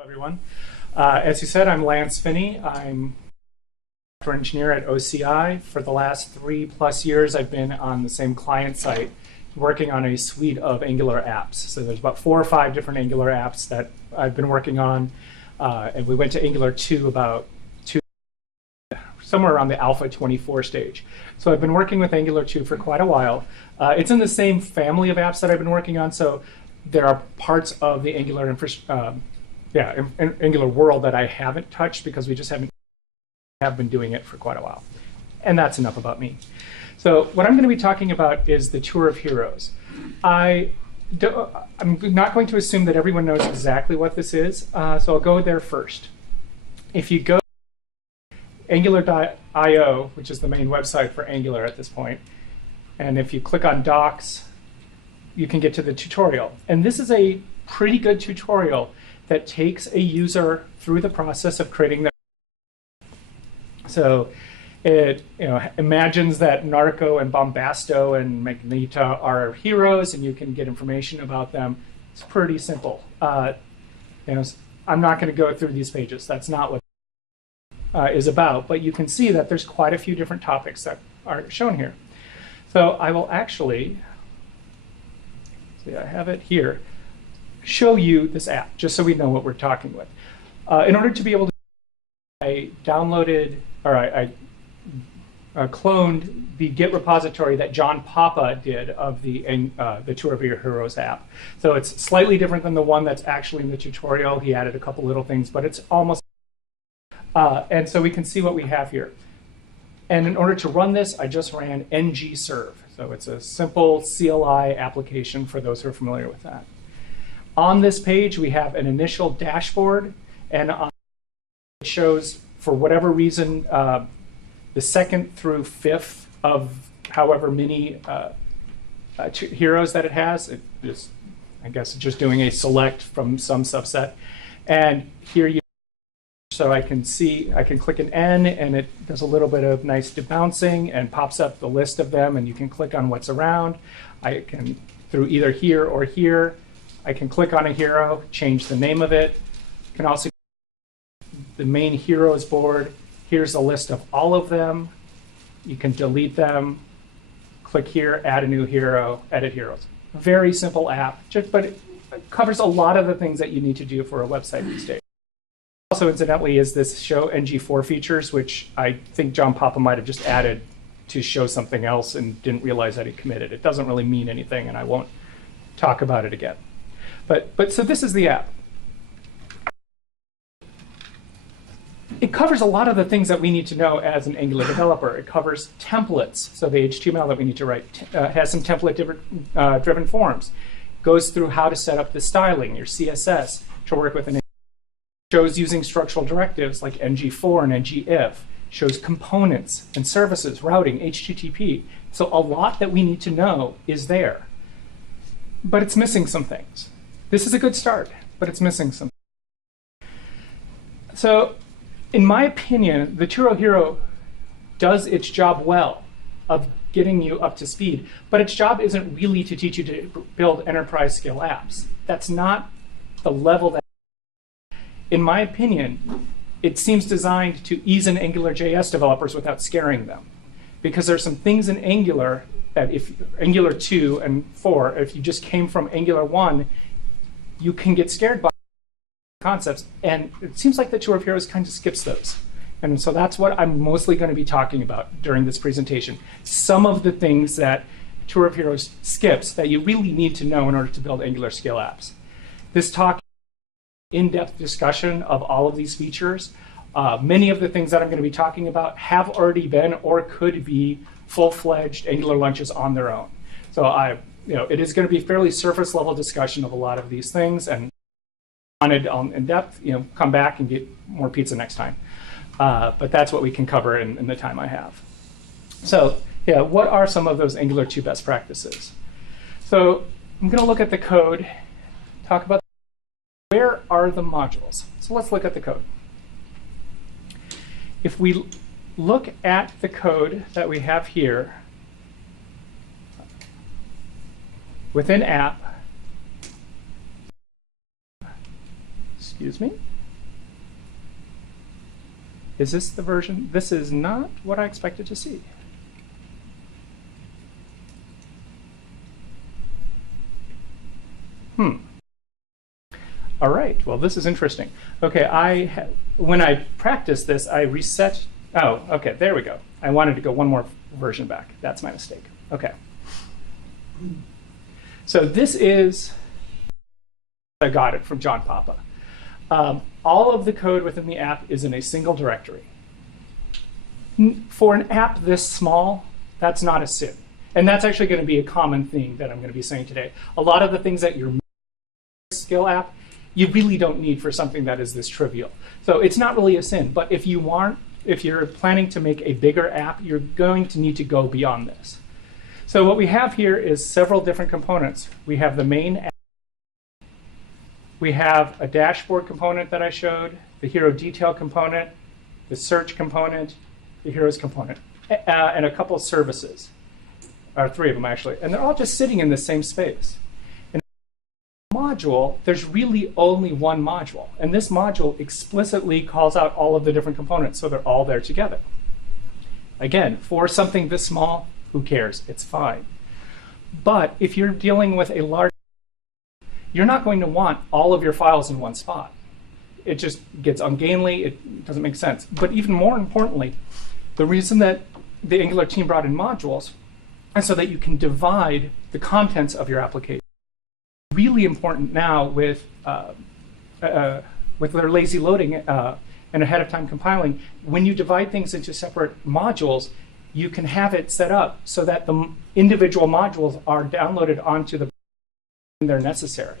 Hello, everyone. As you said, I'm Lance Finney. I'm a software engineer at OCI. For the last 3+ years, I've been on the same client site working on a suite of Angular apps. So there's about 4 or 5 different Angular apps that I've been working on. And we went to Angular 2 somewhere around the Alpha 24 stage. So I've been working with Angular 2 for quite a while. It's in the same family of apps that I've been working on. So there are parts of the Angular Angular world that I haven't touched because we just have been doing it for quite a while. And that's enough about me. So what I'm going to be talking about is the Tour of Heroes. I'm not going to assume that everyone knows exactly what this is, so I'll go there first. If you go to angular.io, which is the main website for Angular at this point, and if you click on Docs, you can get to the tutorial. And this is a pretty good tutorial that takes a user through the process of creating their. So it imagines that Narco and Bombasto and Magneto are heroes, and you can get information about them. It's pretty simple. I'm not going to go through these pages. That's not what is about. But you can see that there's quite a few different topics that are shown here. So I will actually, see, I have it here, show you this app, just so we know what we're talking with. In order to be able to, I downloaded, or I cloned the Git repository that John Papa did of the Tour of Your Heroes app. So it's slightly different than the one that's actually in the tutorial. He added a couple little things, but it's almost, and so we can see what we have here. And in order to run this, I just ran ngserve. So it's a simple CLI application for those who are familiar with that. On this page, we have an initial dashboard, and it shows, for whatever reason, the 2nd through 5th of however many heroes that it has. I guess it's just doing a select from some subset. And here so I can click an N, and it does a little bit of nice debouncing and pops up the list of them, and you can click on what's around. I can, through either here or here, I can click on a hero, change the name of it. You can also the main heroes board. Here's a list of all of them. You can delete them. Click here, add a new hero, edit heroes. Very simple app, but it covers a lot of the things that you need to do for a website these days. Also, incidentally, is this show ng4 features, which I think John Papa might have just added to show something else and didn't realize that he committed. It doesn't really mean anything, and I won't talk about it again. But so this is the app. It covers a lot of the things that we need to know as an Angular developer. It covers templates, so the HTML that we need to write has some template-driven forms. Goes through how to set up the styling, your CSS, to work with an. Shows using structural directives like ng4 and ngIf. Shows components and services, routing, HTTP. So a lot that we need to know is there. But it's missing some things. This is a good start, but it's missing some. So, in my opinion, the Tour of Hero does its job well of getting you up to speed, but its job isn't really to teach you to build enterprise scale apps. That's not the level that, in my opinion, it seems designed to ease in AngularJS developers without scaring them. Because there's some things in Angular that if Angular 2 and 4, if you just came from Angular 1, you can get scared by concepts. And it seems like the Tour of Heroes kind of skips those. And so that's what I'm mostly going to be talking about during this presentation. Some of the things that Tour of Heroes skips that you really need to know in order to build Angular scale apps. This talk is an in-depth discussion of all of these features. Many of the things that I'm going to be talking about have already been or could be full-fledged Angular lunches on their own. So it is going to be a fairly surface-level discussion of a lot of these things. And wanted in depth, come back and get more pizza next time. But that's what we can cover in the time I have. So what are some of those Angular 2 best practices? So I'm going to look at the code, talk about where are the modules. So let's look at the code. If we look at the code that we have here, within app, Excuse me. Is this the version? This is not what I expected to see. All right, well, this is interesting. Okay, when I practiced this, I reset. Oh, okay, there we go. I wanted to go one more version back. That's my mistake. Okay. So this is, I got it from John Papa. All of the code within the app is in a single directory. For an app this small, that's not a sin. And that's actually going to be a common thing that I'm going to be saying today. A lot of the things that your skill app, you really don't need for something that is this trivial. So it's not really a sin, but if you're planning to make a bigger app, you're going to need to go beyond this. So what we have here is several different components. We have the main app. We have a dashboard component that I showed, the hero detail component, the search component, the heroes component, and a couple of services, or three of them actually. And they're all just sitting in the same space. In the module, there's really only one module. And this module explicitly calls out all of the different components, so they're all there together. Again, for something this small, who cares? It's fine. But if you're dealing with a large, you're not going to want all of your files in one spot. It just gets ungainly, it doesn't make sense. But even more importantly, the reason that the Angular team brought in modules is so that you can divide the contents of your application. Really important now with their lazy loading and ahead of time compiling, when you divide things into separate modules, you can have it set up so that the individual modules are downloaded onto the when they're necessary.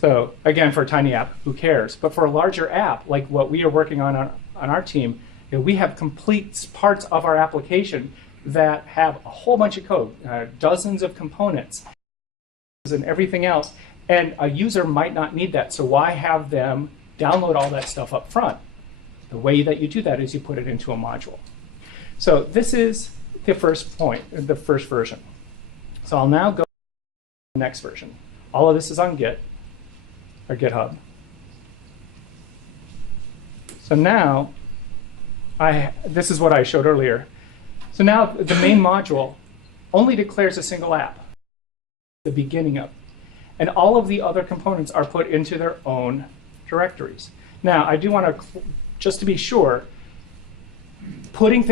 So again, for a tiny app, who cares? But for a larger app, like what we are working on our team, we have complete parts of our application that have a whole bunch of code, dozens of components, and everything else. And a user might not need that. So why have them download all that stuff up front? The way that you do that is you put it into a module. So this is the first point, the first version. So I'll now go to the next version. All of this is on Git or GitHub. So now, this is what I showed earlier. So now the main module only declares a single app, the beginning of it. And all of the other components are put into their own directories. Now, I do want to, just to be sure, putting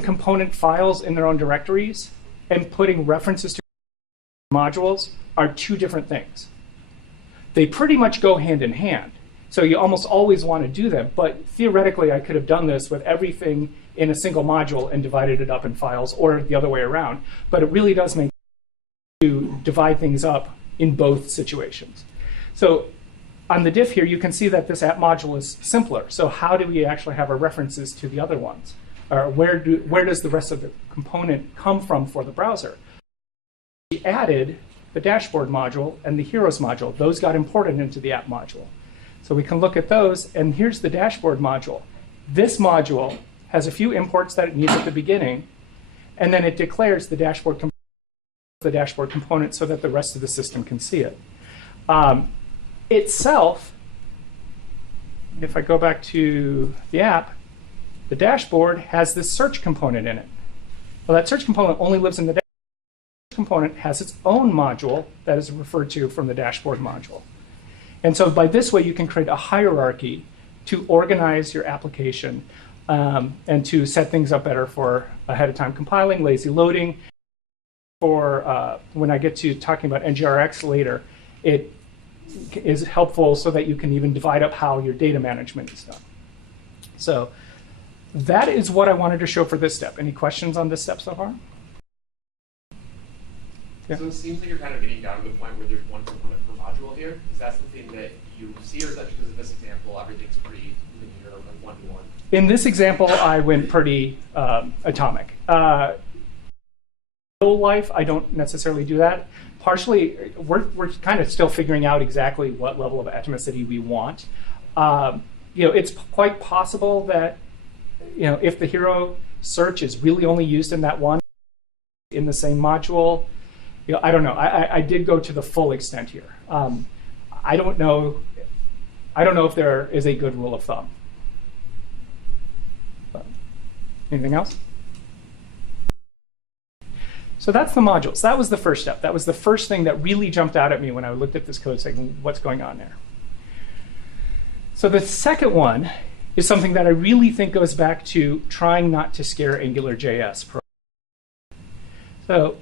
component files in their own directories and putting references to modules are two different things. They pretty much go hand in hand. So you almost always want to do them, but theoretically I could have done this with everything in a single module and divided it up in files, or the other way around. But it really does make sense to divide things up in both situations. So on the diff here, you can see that this app module is simpler. So how do we actually have our references to the other ones? Or where does the rest of the component come from for the browser? We added the dashboard module and the heroes module. Those got imported into the app module. So we can look at those, and here's the dashboard module. This module has a few imports that it needs at the beginning, and then it declares the dashboard component so that the rest of the system can see it. Itself, if I go back to the app, the dashboard has this search component in it. Well, that search component only lives in the dashboard. The component has its own module that is referred to from the dashboard module. And so by this way, you can create a hierarchy to organize your application and to set things up better for ahead of time compiling, lazy loading. For when I get to talking about NGRX later, it is helpful so that you can even divide up how your data management is done. So that is what I wanted to show for this step. Any questions on this step so far? Yeah. So it seems like you're kind of getting down to the point where there's one component per module here. Is that something that you see, or is that because of this example, everything's pretty linear, like one-to-one? In this example, I went pretty atomic. Real life, I don't necessarily do that. Partially, we're kind of still figuring out exactly what level of atomicity we want. It's quite possible that if the hero search is really only used in that one, in the same module, I don't know. I did go to the full extent here. I don't know I don't know if there is a good rule of thumb. But anything else? So that's the modules. That was the first step. That was the first thing that really jumped out at me when I looked at this code saying, what's going on there? So the second one is something that I really think goes back to trying not to scare AngularJS. So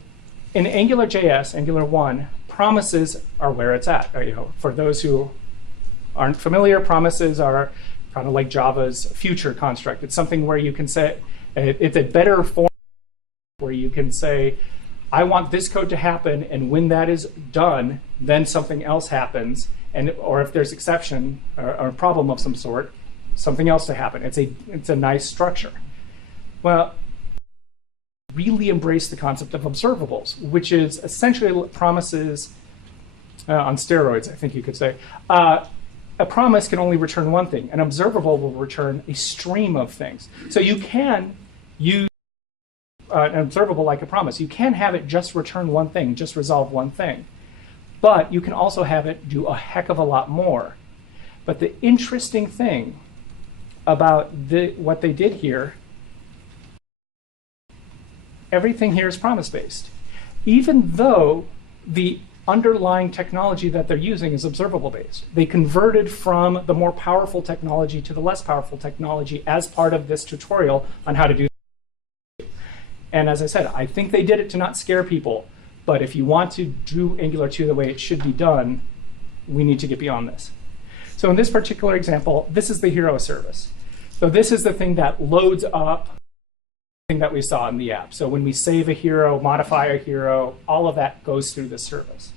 in AngularJS, Angular 1, promises are where it's at. You know, for those who aren't familiar, promises are kind of like Java's future construct. It's something where you can say, it's a better form where you can say, I want this code to happen, and when that is done, then something else happens, and or if there's exception or a problem of some sort, something else to happen. It's a nice structure. Well, really embrace the concept of observables, which is essentially promises on steroids, I think you could say. A promise can only return one thing. An observable will return a stream of things. So you can use an observable like a promise. You can have it just return one thing, just resolve one thing. But you can also have it do a heck of a lot more. But the interesting thing about what they did here, everything here is promise-based. Even though the underlying technology that they're using is observable-based. They converted from the more powerful technology to the less powerful technology as part of this tutorial on how to do that. And as I said, I think they did it to not scare people. But if you want to do Angular 2 the way it should be done, we need to get beyond this. So in this particular example, this is the hero service. So this is the thing that loads up thing that we saw in the app. So when we save a hero, modify a hero, all of that goes through this service.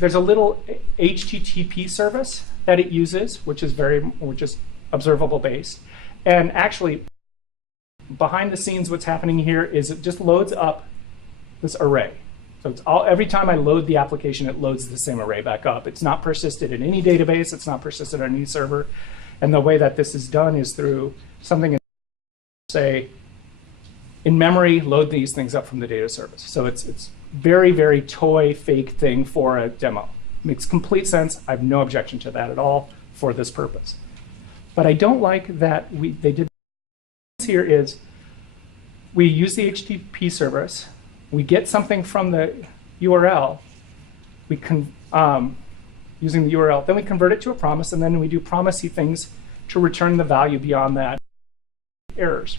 There's a little HTTP service that it uses, which is observable based. And actually, behind the scenes, what's happening here is it just loads up this array. So it's every time I load the application, it loads the same array back up. It's not persisted in any database. It's not persisted on any server. And the way that this is done is through something, say, in memory, load these things up from the data service. So it's very, very toy fake thing for a demo. Makes complete sense. I have no objection to that at all for this purpose. But I don't like that they did here is we use the HTTP service. We get something from the URL. Using the URL, then we convert it to a promise, and then we do promisey things to return the value beyond that errors.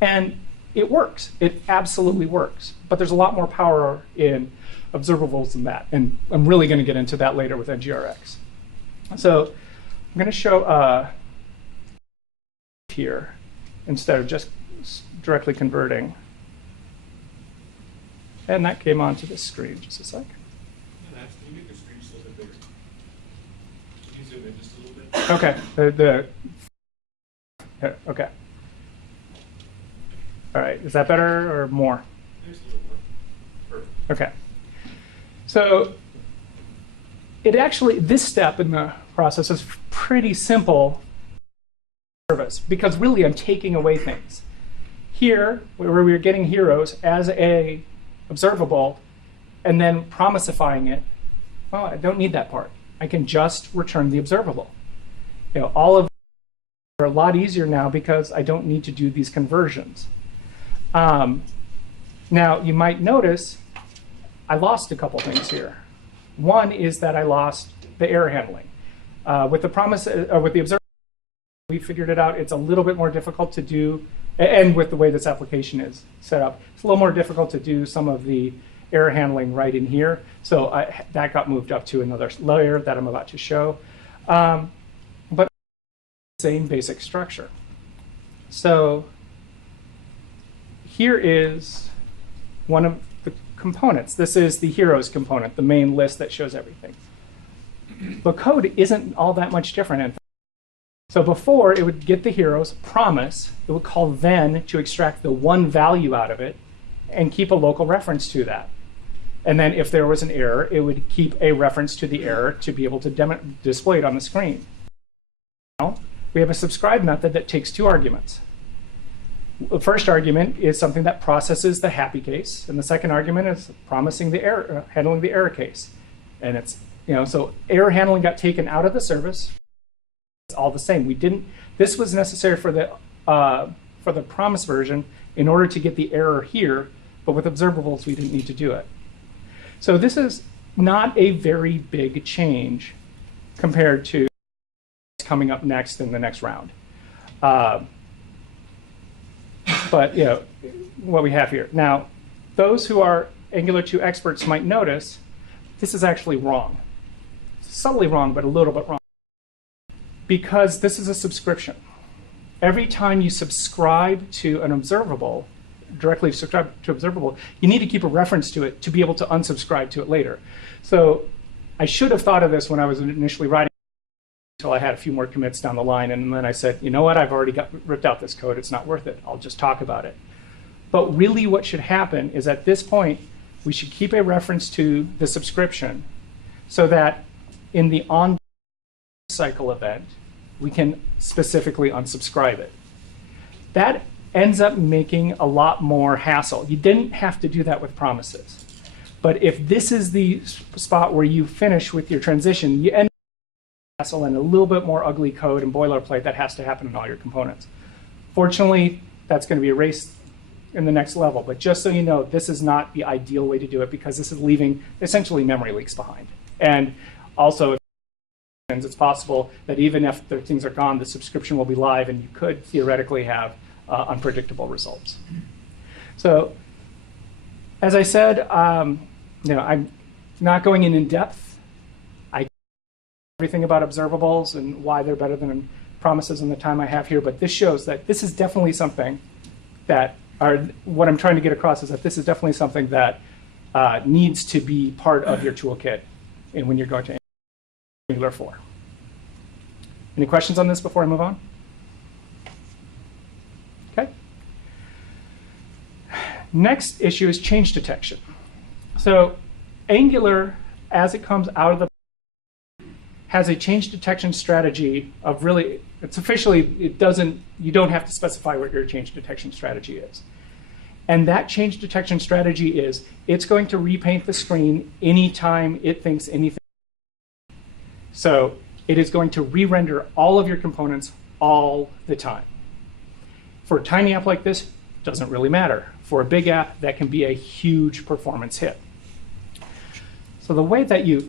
And it works. It absolutely works. But there's a lot more power in observables than that. And I'm really going to get into that later with NGRX. So I'm going to show here instead of just directly converting. And that came onto the screen just a sec. Can you make the screen just a little bit bigger? Can you zoom in just a little bit? Okay. Okay. All right. Is that better or more? There's a little more. Perfect. Okay. So this step in the process is pretty simple service because really I'm taking away things. Here, where we're getting heroes as a observable and then promisifying it, well, I don't need that part. I can just return the observable. You know, all of them are a lot easier now because I don't need to do these conversions. Now, you might notice I lost a couple things here. One is that I lost the error handling. With the observable, we figured it out. It's a little bit more difficult to do, and with the way this application is set up, it's a little more difficult to do some of the error handling right in here. So that got moved up to another layer that I'm about to show. But same basic structure. So here is one of the components. This is the heroes component, the main list that shows everything. The code isn't all that much different, in fact. So before, it would get the heroes, promise, it would call then to extract the one value out of it and keep a local reference to that. And then if there was an error, it would keep a reference to the error to be able to display it on the screen. Now, we have a subscribe method that takes two arguments. The first argument is something that processes the happy case, and the second argument is promising the error, handling the error case. And it's So error handling got taken out of the service. It's all the same. This was necessary for the promise version in order to get the error here, but with observables, we didn't need to do it. So this is not a very big change compared to what's coming up next in the next round. But what we have here. Now, those who are Angular 2 experts might notice this is actually wrong. Subtly wrong, but a little bit wrong. Because this is a subscription. Every time you subscribe to an observable, directly subscribe to observable, you need to keep a reference to it to be able to unsubscribe to it later. So I should have thought of this when I was initially writing until I had a few more commits down the line, and then I said, you know what, I've already ripped out this code, it's not worth it, I'll just talk about it. But really what should happen is at this point, we should keep a reference to the subscription so that in the on cycle event, we can specifically unsubscribe it. That ends up making a lot more hassle. You didn't have to do that with promises. But if this is the spot where you finish with your transition, you end up with hassle and a little bit more ugly code and boilerplate that has to happen in all your components. Fortunately, that's going to be erased in the next level. But just so you know, this is not the ideal way to do it because this is leaving essentially memory leaks behind. And also, it's possible that even after things are gone, the subscription will be live and you could theoretically have unpredictable results. So as I said, I'm not going in depth. I know everything about observables and why they're better than promises in the time I have here, but this shows that this is definitely something that, what I'm trying to get across is that this is definitely something that needs to be part of your toolkit when you're going to Angular 4. Any questions on this before I move on? Okay. Next issue is change detection. So Angular, as it comes out of the has a change detection strategy of really, you don't have to specify what your change detection strategy is. And that change detection strategy is, it's going to repaint the screen anytime it thinks anything. So it is going to re-render all of your components all the time. For a tiny app like this, doesn't really matter. For a big app, that can be a huge performance hit. So the way that you,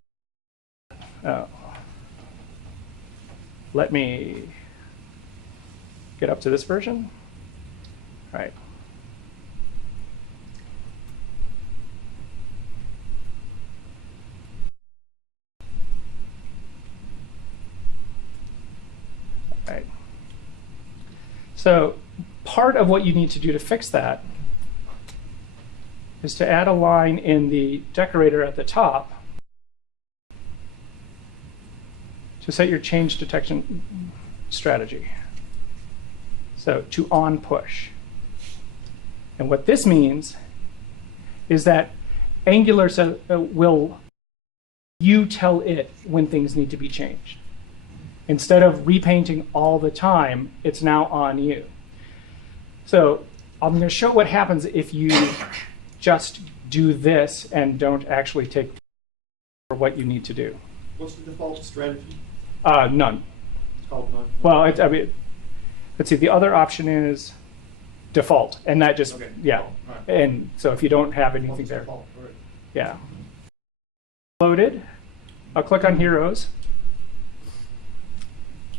let me get up to this version. All right. Right. So part of what you need to do to fix that is to add a line in the decorator at the top to set your change detection strategy. So to on push. And what this means is that Angular will you tell it when things need to be changed. Instead of repainting all the time, it's now on you. So I'm going to show what happens if you just do this and don't actually take for what you need to do. What's the default strategy? None. It's called none? Well, let's see, the other option is default, and that just, Okay. yeah. Right. And so if you don't have anything What's there, default? Right. yeah. Loaded, I'll click on heroes,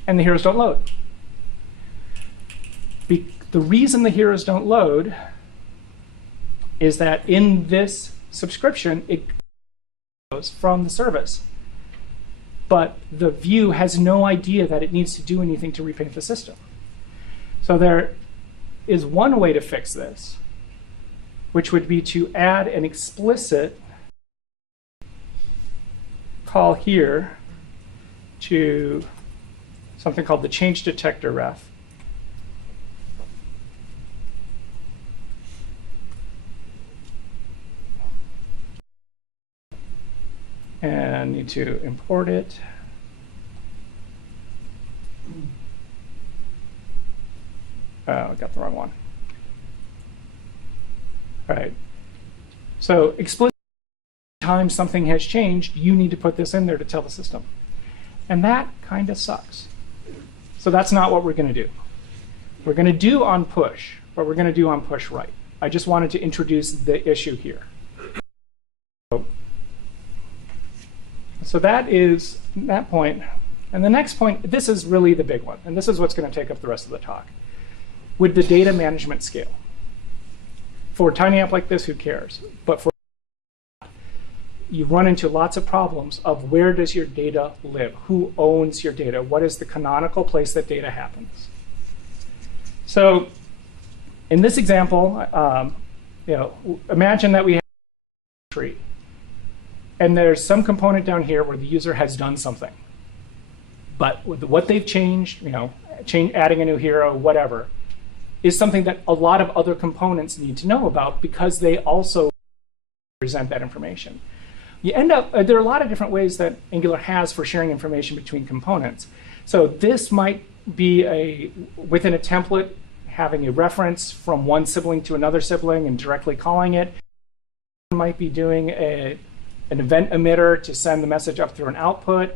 and the heroes don't load. The reason the heroes don't load is that in this subscription, it goes from the service. But the view has no idea that it needs to do anything to repaint the system. So there is one way to fix this, which would be to add an explicit call here to something called the change detector ref. And need to import it. Oh, I got the wrong one. All right. So explicit time something has changed, you need to put this in there to tell the system. And that kind of sucks. So that's not what we're going to do. We're going to do on push, but we're going to do on push right. I just wanted to introduce the issue here. So that is that point. And the next point, this is really the big one. And this is what's going to take up the rest of the talk. With the data management scale. For a tiny app like this, who cares? But for you run into lots of problems of where does your data live? Who owns your data? What is the canonical place that data happens? So in this example, imagine that we have a tree. And there's some component down here where the user has done something. But with what they've changed, adding a new hero, whatever, is something that a lot of other components need to know about because they also present that information. You end up, there are a lot of different ways that Angular has for sharing information between components. So this might be within a template, having a reference from one sibling to another sibling and directly calling it. It might be doing an event emitter to send the message up through an output.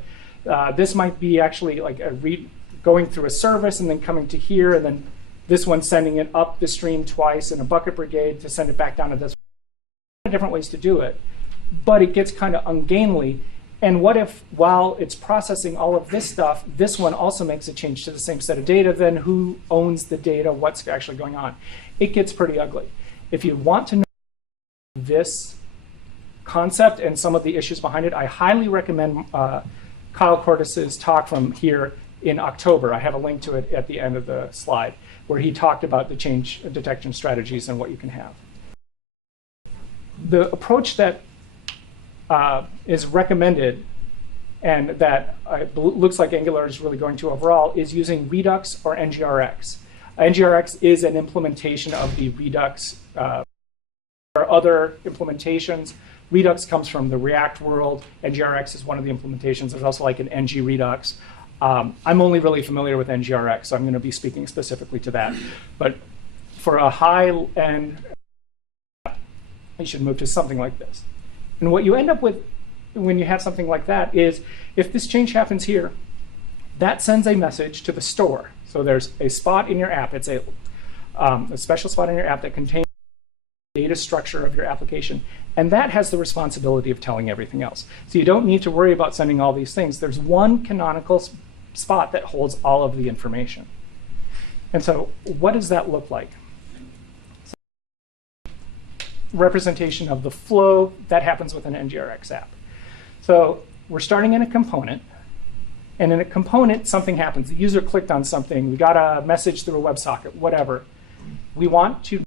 This might be actually like going through a service and then coming to here, and then this one sending it up the stream twice in a bucket brigade to send it back down to this. Different ways to do it, but it gets kind of ungainly. And what if, while it's processing all of this stuff, this one also makes a change to the same set of data? Then who owns the data? What's actually going on? It gets pretty ugly. If you want to know this concept and some of the issues behind it, I highly recommend Kyle Cortes's talk from here in October. I have a link to it at the end of the slide, where he talked about the change detection strategies and what you can have. The approach that is recommended and that looks like Angular is really going to overall is using Redux or NGRX. NGRX is an implementation of the Redux. There are other implementations. Redux comes from the React world. NGRX is one of the implementations. There's also like an NG Redux. I'm only really familiar with NGRX, so I'm going to be speaking specifically to that. But for a high-end, you should move to something like this. And what you end up with when you have something like that is, if this change happens here, that sends a message to the store. So there's a spot in your app. It's a special spot in your app that contains the data structure of your application. And that has the responsibility of telling everything else. So you don't need to worry about sending all these things. There's one canonical spot that holds all of the information. And so what does that look like? Representation of the flow that happens with an NGRX app. So we're starting in a component, and in a component, something happens. The user clicked on something, we got a message through a WebSocket, whatever. We want to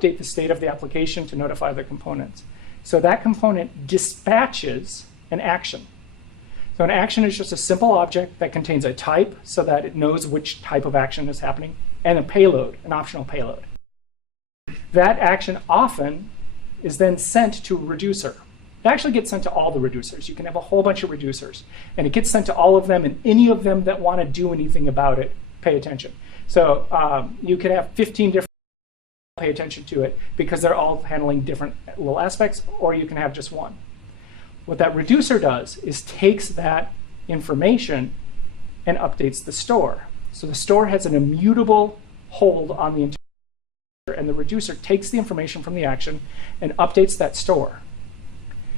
update the state of the application to notify the components. So that component dispatches an action. So an action is just a simple object that contains a type so that it knows which type of action is happening, and a payload, an optional payload. That action often is then sent to a reducer. It actually gets sent to all the reducers. You can have a whole bunch of reducers, and it gets sent to all of them, and any of them that want to do anything about it, pay attention. So you could have 15 different pay attention to it because they're all handling different little aspects, or you can have just one. What that reducer does is takes that information and updates the store. So the store has an immutable hold on the entire, and the reducer takes the information from the action and updates that store.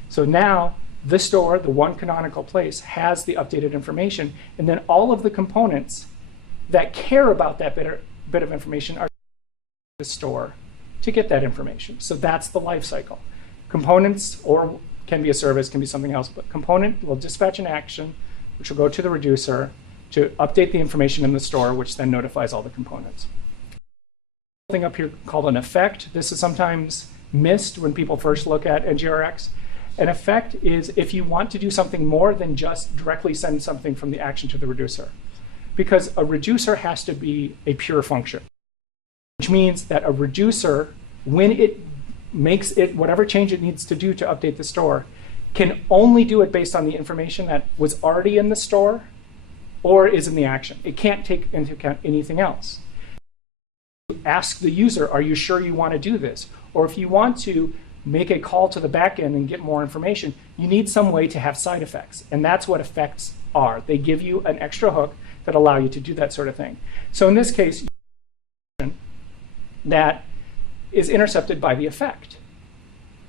So now the store, the one canonical place, has the updated information, and then all of the components that care about that bit of information are the store to get that information. So that's the life cycle. Components, or can be a service, can be something else, but component will dispatch an action, which will go to the reducer to update the information in the store, which then notifies all the components. Thing up here called an effect. This is sometimes missed when people first look at NGRX. An effect is if you want to do something more than just directly send something from the action to the reducer. Because a reducer has to be a pure function, which means that a reducer, when it makes it whatever change it needs to do to update the store, can only do it based on the information that was already in the store or is in the action. It can't take into account anything else. Ask the user, are you sure you want to do this? Or if you want to make a call to the back end and get more information, you need some way to have side effects. And that's what effects are. They give you an extra hook that allow you to do that sort of thing. So in this case, that is intercepted by the effect.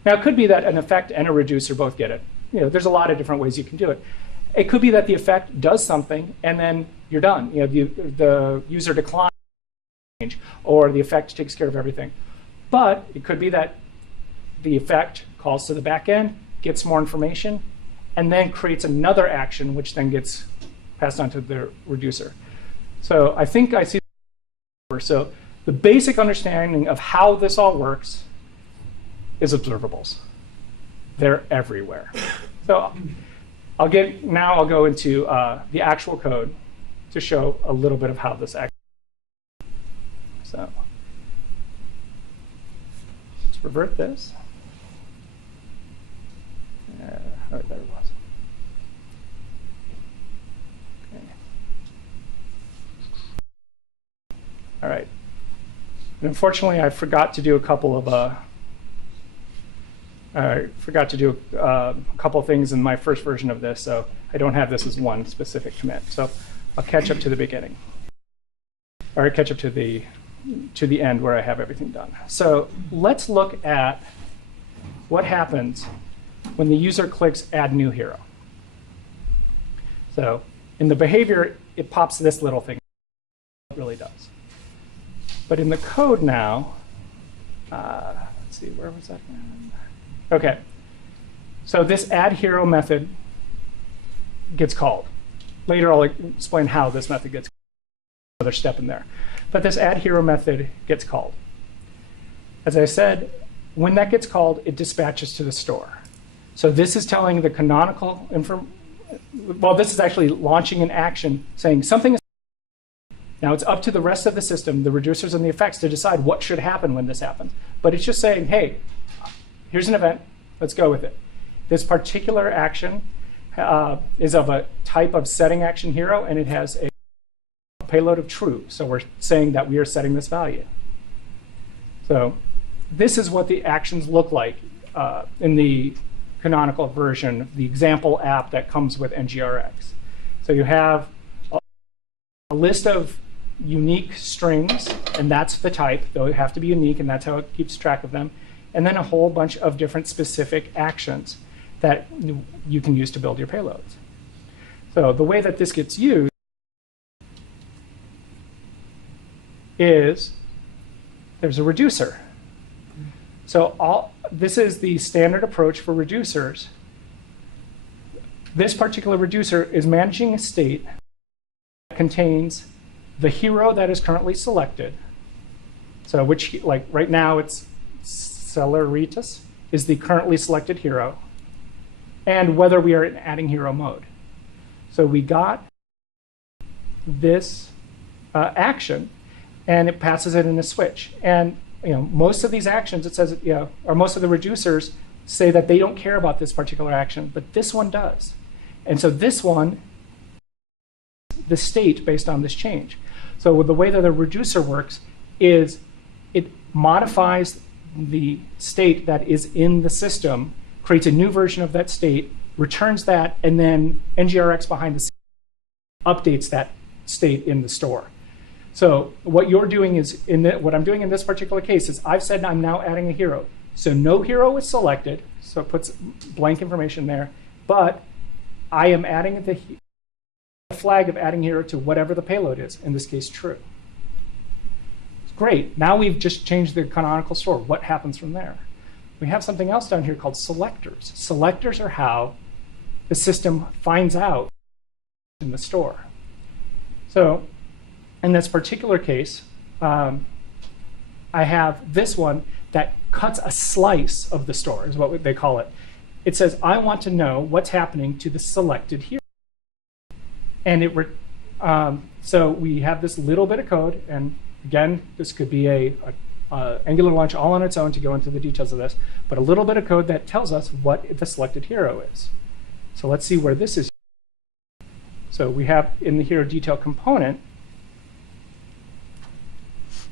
Now, it could be that an effect and a reducer both get it. There's a lot of different ways you can do it. It could be that the effect does something and then you're done. The user declines or the effect takes care of everything. But it could be that the effect calls to the back end, gets more information, and then creates another action, which then gets passed on to the reducer. So I think I see. So the basic understanding of how this all works is observables. They're everywhere. So I'll go into the actual code to show a little bit of how this actually works. So let's revert this. Oh, there it was. Okay. All right. And unfortunately, I forgot to do a couple of things in my first version of this, so I don't have this as one specific commit. So I'll catch up to the beginning, or catch up to the end where I have everything done. So let's look at what happens when the user clicks Add New Hero. So in the behavior, it pops this little thing. It really does. But in the code now, let's see, where was that? OK. So this Add Hero method gets called. Later, I'll explain how this method gets called. Another step in there. But this Add Hero method gets called. As I said, when that gets called, it dispatches to the store. So this is telling the canonical well, this is actually launching an action saying something is. Now it's up to the rest of the system, the reducers and the effects, to decide what should happen when this happens. But it's just saying, hey, here's an event. Let's go with it. This particular action is of a type of setting action hero, and it has a payload of true. So we're saying that we are setting this value. So this is what the actions look like in the canonical version, the example app that comes with NGRX. So you have a list of unique strings, and that's the type. They'll have to be unique, and that's how it keeps track of them. And then a whole bunch of different specific actions that you can use to build your payloads. So the way that this gets used is there's a reducer. So this is the standard approach for reducers. This particular reducer is managing a state that contains the hero that is currently selected. So which, like right now, it's Celeritas is the currently selected hero, and whether we are in adding hero mode. So we got this action, and it passes it in a switch. And most of these actions, it says, or most of the reducers say that they don't care about this particular action, but this one does. And so this one, the state based on this change. So with the way that a reducer works is it modifies the state that is in the system, creates a new version of that state, returns that, and then NGRX behind the scene updates that state in the store. So what you're doing is, what I'm doing in this particular case is I've said I'm now adding a hero. So no hero is selected, so it puts blank information there, but I am adding the flag of adding hero to whatever the payload is, in this case true. Great, now we've just changed the canonical store. What happens from there? We have something else down here called selectors. Selectors are how the system finds out in the store. So in this particular case, I have this one that cuts a slice of the store, is what they call it. It says, I want to know what's happening to the selected hero. And so we have this little bit of code, and again, this could be a Angular launch all on its own to go into the details of this, but a little bit of code that tells us what the selected hero is. So let's see where this is. So we have in the hero detail component,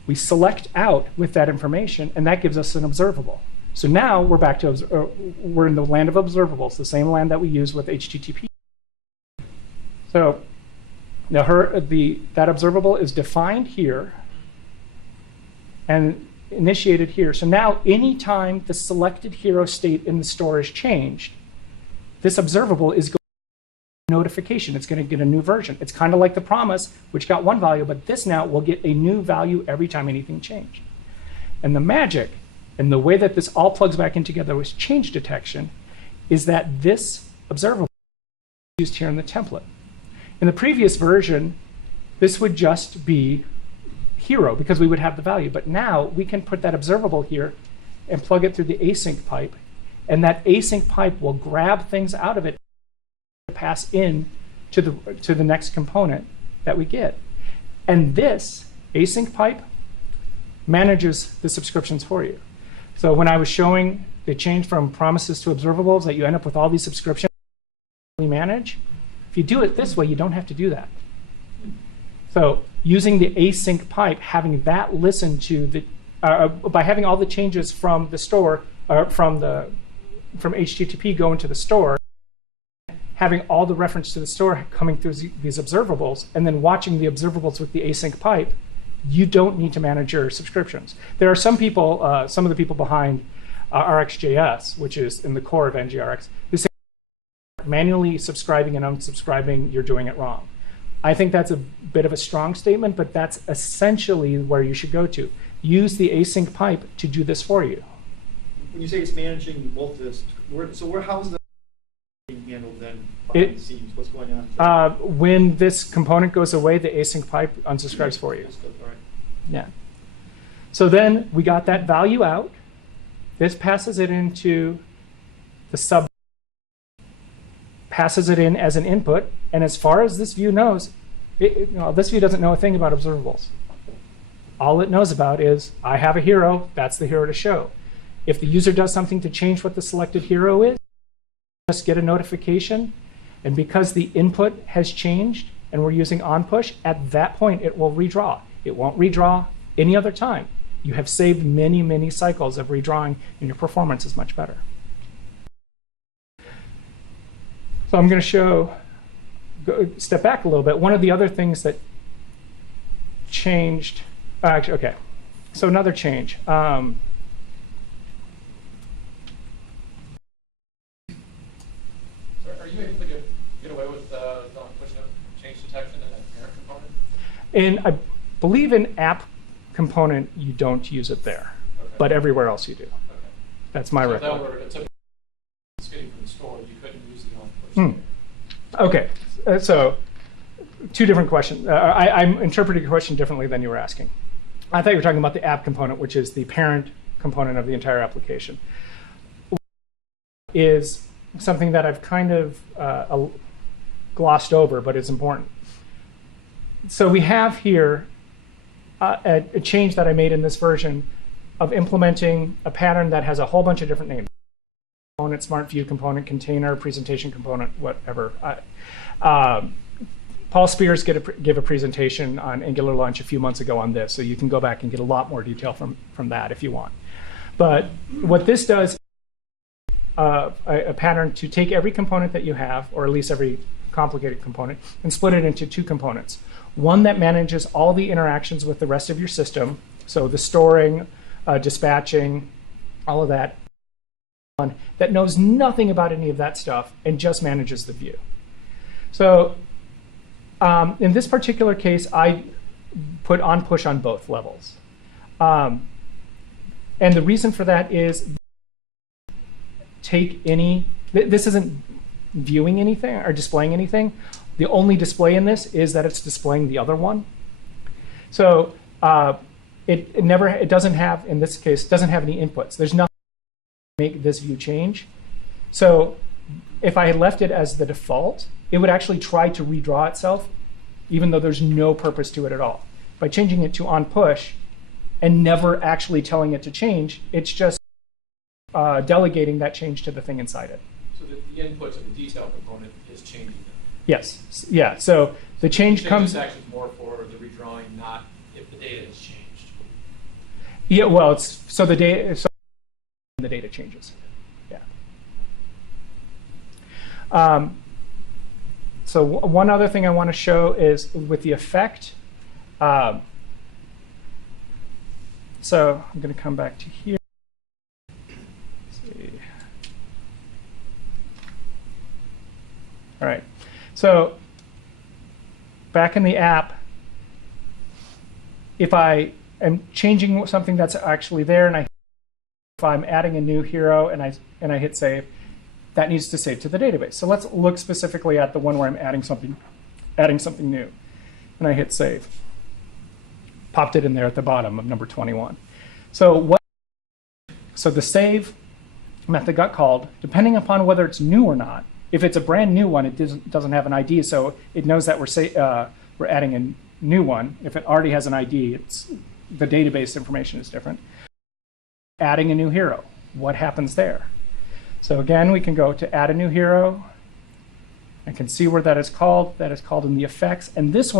we select out with that information, and that gives us an observable. So now we're back to, we're in the land of observables, the same land that we use with HTTP. So now that observable is defined here and initiated here. So now anytime the selected hero state in the store is changed, this observable is going to get a notification. It's going to get a new version. It's kind of like the promise, which got one value, but this now will get a new value every time anything changed. And the magic, and the way that this all plugs back in together with change detection, is that this observable is used here in the template. In the previous version, this would just be hero because we would have the value. But now we can put that observable here and plug it through the async pipe. And that async pipe will grab things out of it to pass in to the next component that we get. And this async pipe manages the subscriptions for you. So when I was showing the change from promises to observables, that you end up with all these subscriptions we manage, if you do it this way, you don't have to do that. So using the async pipe, having that listen to the, by having all the changes from the store, from HTTP go into the store, having all the reference to the store coming through these observables, and then watching the observables with the async pipe, you don't need to manage your subscriptions. There are some people, some of the people behind RxJS, which is in the core of NGRX, who say manually subscribing and unsubscribing, you're doing it wrong. I think that's a bit of a strong statement, but that's essentially where you should go to. Use the async pipe to do this for you. When you say it's managing both this, how's the being handled then behind the scenes? What's going on? When this component goes away, the async pipe unsubscribes for you. All right. Yeah. So then we got that value out. This passes it into the sub, passes it in as an input. And as far as this view knows, this view doesn't know a thing about observables. All it knows about is, I have a hero, that's the hero to show. If the user does something to change what the selected hero is, just get a notification. And because the input has changed and we're using onPush, at that point it will redraw. It won't redraw any other time. You have saved many, many cycles of redrawing, and your performance is much better. So I'm going to step back a little bit. One of the other things that changed, actually, okay, so another change. So are you able to get away with push change detection in that parent component? And I believe in app component, you don't use it there, okay, but everywhere else you do. Okay. That's my record. So if it's getting from the store, you couldn't use the on-push. Okay, so two different questions. I'm interpreting the question differently than you were asking. I thought you were talking about the app component, which is the parent component of the entire application. Is something that I've kind of glossed over, but it's important. So we have here a change that I made in this version of implementing a pattern that has a whole bunch of different names. Component, SmartView component, container, presentation component, whatever. Paul Spears gave a presentation on Angular Launch a few months ago on this, so you can go back and get a lot more detail from that if you want. But what this does is a pattern to take every component that you have, or at least every complicated component, and split it into two components. One that manages all the interactions with the rest of your system, so the storing, dispatching, all of that, that knows nothing about any of that stuff and just manages the view. So in this particular case, I put onPush on both levels. And the reason for that is this isn't viewing anything or displaying anything. The only display in this is that it's displaying the other one. So it doesn't have, in this case, doesn't have any inputs. There's nothing to make this view change. So if I had left it as the default, it would actually try to redraw itself, even though there's no purpose to it at all. By changing it to onPush and never actually telling it to change, it's just delegating that change to the thing inside it. So the input to the detail component is changing them. Yes. Yeah. So the change comes. This action is more for the redrawing, not if the data is changed. Yeah. Well, it's so the data the data changes. Yeah. So one other thing I want to show is with the effect. So I'm going to come back to here. Let's see. All right. So back in the app, if I am changing something that's actually there, and if I'm adding a new hero and I hit save, that needs to save to the database. So let's look specifically at the one where I'm adding something new, and I hit save. Popped it in there at the bottom of number 21. So the save method got called depending upon whether it's new or not. If it's a brand new one, it doesn't have an ID, so it knows that we're adding a new one. If it already has an ID, the database information is different. Adding a new hero, what happens there? So again, we can go to add a new hero. I can see where that is called. That is called in the effects. And this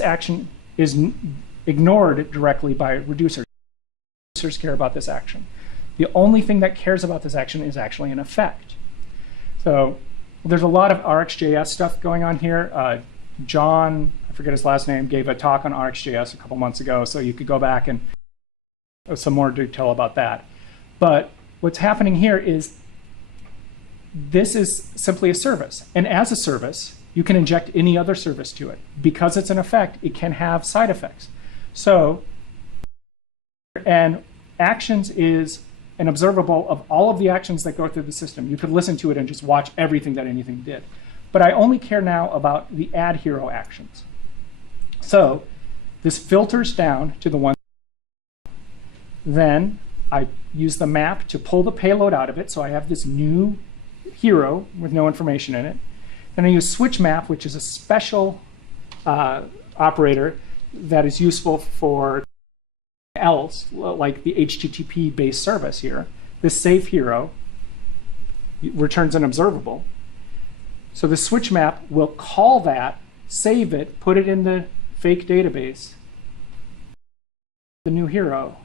action is ignored directly by reducers. Reducers care about this action. The only thing that cares about this action is actually an effect. So there's a lot of RxJS stuff going on here. John, I forget his last name, gave a talk on RxJS a couple months ago, so you could go back and some more detail about that. But what's happening here is this is simply a service. And as a service, you can inject any other service to it. Because it's an effect, it can have side effects. So, and actions is an observable of all of the actions that go through the system. You could listen to it and just watch everything that anything did. But I only care now about the add hero actions. So this filters down to the one. Then I use the map to pull the payload out of it. So I have this new hero with no information in it. Then I use switch map, which is a special operator that is useful for else, like the HTTP-based service here. This save hero returns an observable. So the switch map will call that, save it, put it in the fake database, the new hero,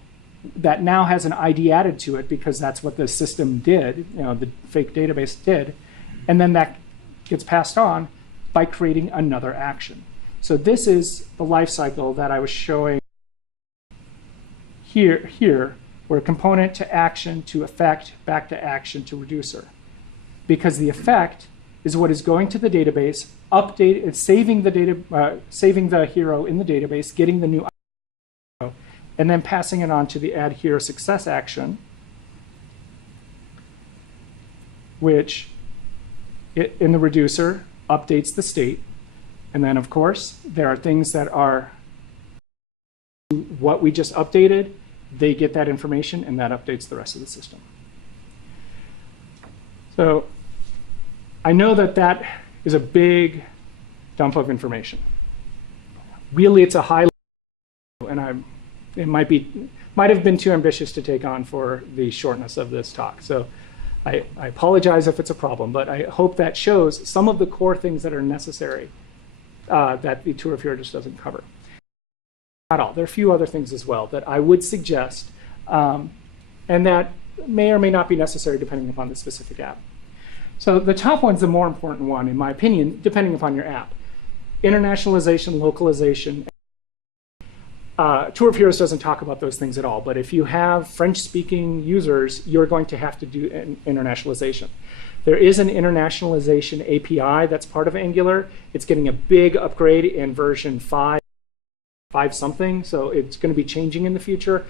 that now has an ID added to it because that's what the system did, the fake database did, and then that gets passed on by creating another action. So this is the life cycle that I was showing here, where component to action to effect, back to action to reducer. Because the effect is what is going to the database, saving the hero in the database, getting the new hero, and then passing it on to the add hero success action, which in the reducer updates the state. And then, of course, there are things that are what we just updated. They get that information, and that updates the rest of the system. So I know that that is a big dump of information. Really, it's a high level, and it might have been too ambitious to take on for the shortness of this talk. So I apologize if it's a problem, but I hope that shows some of the core things that are necessary that the tour of here just doesn't cover. Not all. There are a few other things as well that I would suggest, and that may or may not be necessary depending upon the specific app. So the top one's the more important one, in my opinion, depending upon your app. Internationalization, localization. Tour of Heroes doesn't talk about those things at all, but if you have French-speaking users, you're going to have to do internationalization. There is an internationalization API that's part of Angular. It's getting a big upgrade in version 5 something, so it's going to be changing in the future.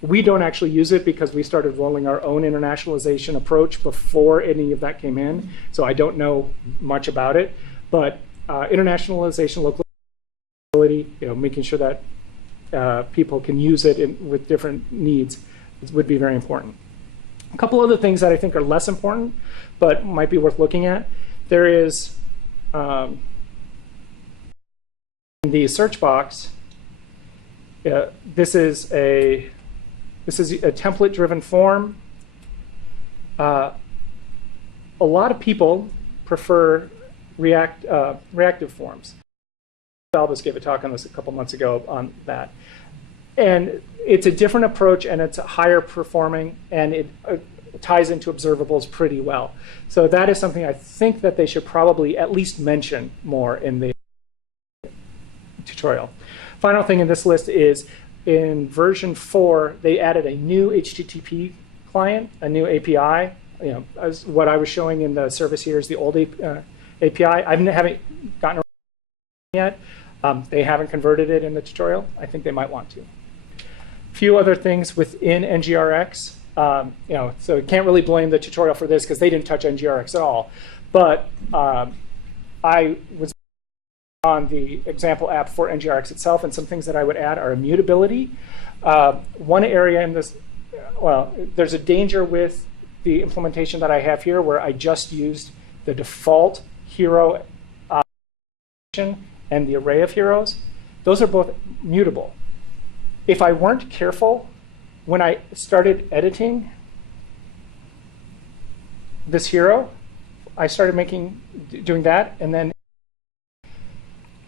We don't actually use it because we started rolling our own internationalization approach before any of that came in, so I don't know much about it. But internationalization, localizability, making sure that people can use it with different needs would be very important. A couple other things that I think are less important, but might be worth looking at. There is in the search box. This is a template-driven form. A lot of people prefer reactive forms. Observables gave a talk on this a couple months ago on that. And it's a different approach, and it's higher performing, and it ties into observables pretty well. So that is something I think that they should probably at least mention more in the tutorial. Final thing in this list is in version 4, they added a new HTTP client, a new API. You know, as what I was showing in the service here is the old API. I haven't gotten around yet. They haven't converted it in the tutorial. I think they might want to. A few other things within NGRX. You know, so you can't really blame the tutorial for this because they didn't touch NGRX at all. But I was on the example app for NGRX itself, and some things that I would add are immutability. One area in this, well, there's a danger with the implementation that I have here where I just used the default hero and the array of heroes. Those are both mutable. If I weren't careful, when I started editing this hero, I started doing that, and then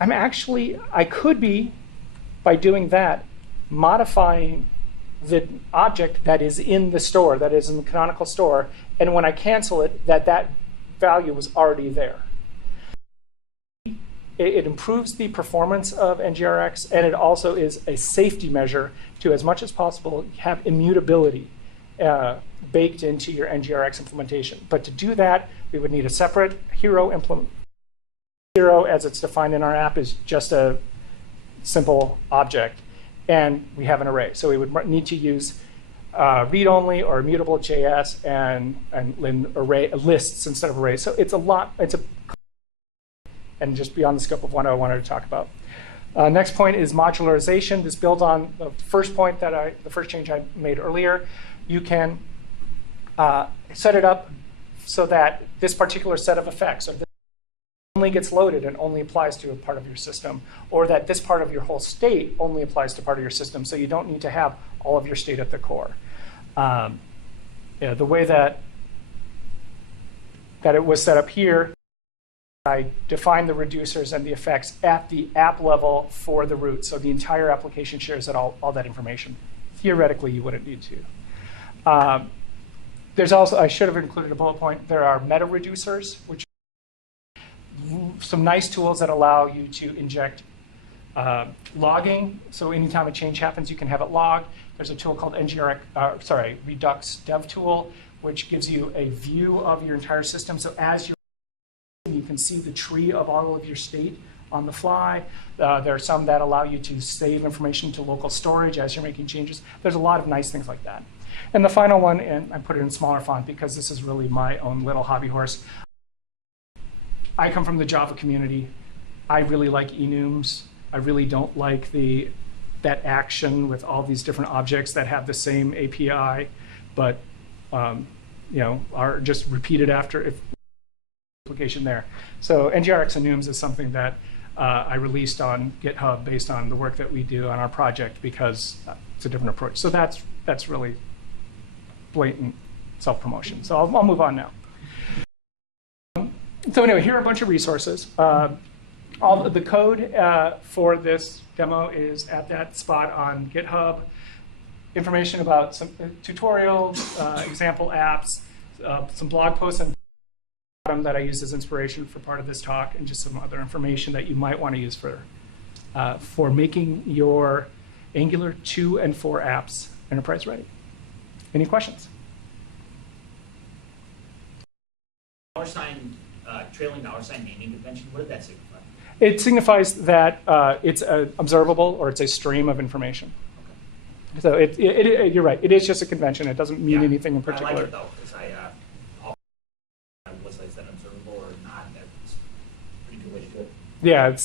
I could be, by doing that, modifying the object that is in the store, that is in the canonical store, and when I cancel it, that value was already there. It improves the performance of NGRX, and it also is a safety measure to, as much as possible, have immutability baked into your NGRX implementation. But to do that, we would need a separate hero implement. Hero, as it's defined in our app, is just a simple object, and we have an array. So we would need to use read-only or immutable JS and array lists instead of arrays. So it's a lot. It's a and just beyond the scope of what I wanted to talk about. Next point is modularization. This builds on the first point the first change I made earlier. You can set it up so that this particular set of effects only gets loaded and only applies to a part of your system, or that this part of your whole state only applies to part of your system, so you don't need to have all of your state at the core. The way that it was set up here, I defined the reducers and the effects at the app level for the root, so the entire application shares all that information. Theoretically, you wouldn't need to. There's also, I should have included a bullet point, there are meta reducers, which some nice tools that allow you to inject logging. So anytime a change happens, you can have it logged. There's a tool called Redux Dev Tool, which gives you a view of your entire system. So as you can see the tree of all of your state on the fly. There are some that allow you to save information to local storage as you're making changes. There's a lot of nice things like that. And the final one, and I put it in smaller font because this is really my own little hobby horse. I come from the Java community. I really like enums. I really don't like that action with all these different objects that have the same API, but are just repeated after application there. So NGRX enums is something that I released on GitHub based on the work that we do on our project because it's a different approach. So that's really blatant self-promotion. So I'll move on now. So anyway, here are a bunch of resources. All the code for this demo is at that spot on GitHub. Information about some tutorials, example apps, some blog posts that I used as inspiration for part of this talk, and just some other information that you might want to use for making your Angular 2 and 4 apps enterprise ready. Any questions? Trailing $sign naming convention, what did that signify? It signifies that it's an observable or it's a stream of information. Okay. So you're right. It is just a convention. It doesn't mean anything in particular. I like it though, because was like that observable or not. That's a pretty good way to do it. Yeah,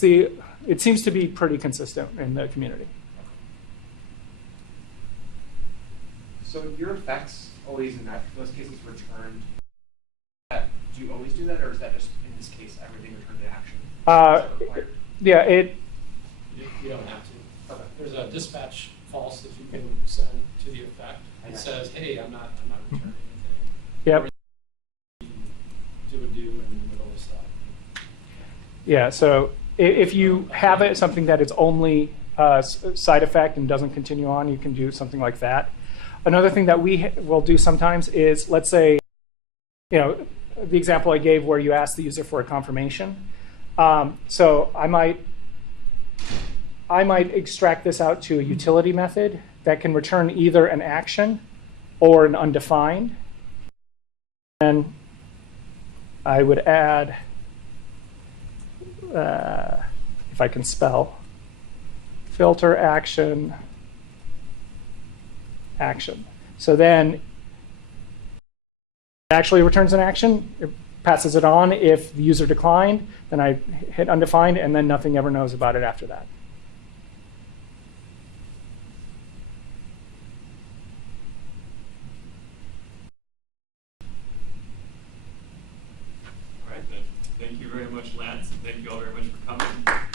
it seems to be pretty consistent in the community. So your effects always in those cases returned. Do you always do that, or is that just in this case everything returned to action? Yeah, You don't have to. Okay. There's a dispatch false that you can send to the effect. It says, "Hey, I'm not returning anything." Yep. Do a do in the middle of stuff. Yeah. So if you have something that is only side effect and doesn't continue on, you can do something like that. Another thing that we will do sometimes is, let's say, the example I gave where you ask the user for a confirmation. So I might extract this out to a utility method that can return either an action or an undefined. And I would add, if I can spell, filter action, action. So then it actually returns an action. It passes it on. If the user declined, then I hit undefined, and then nothing ever knows about it after that. All right, then. Thank you very much, Lance. Thank you all very much for coming.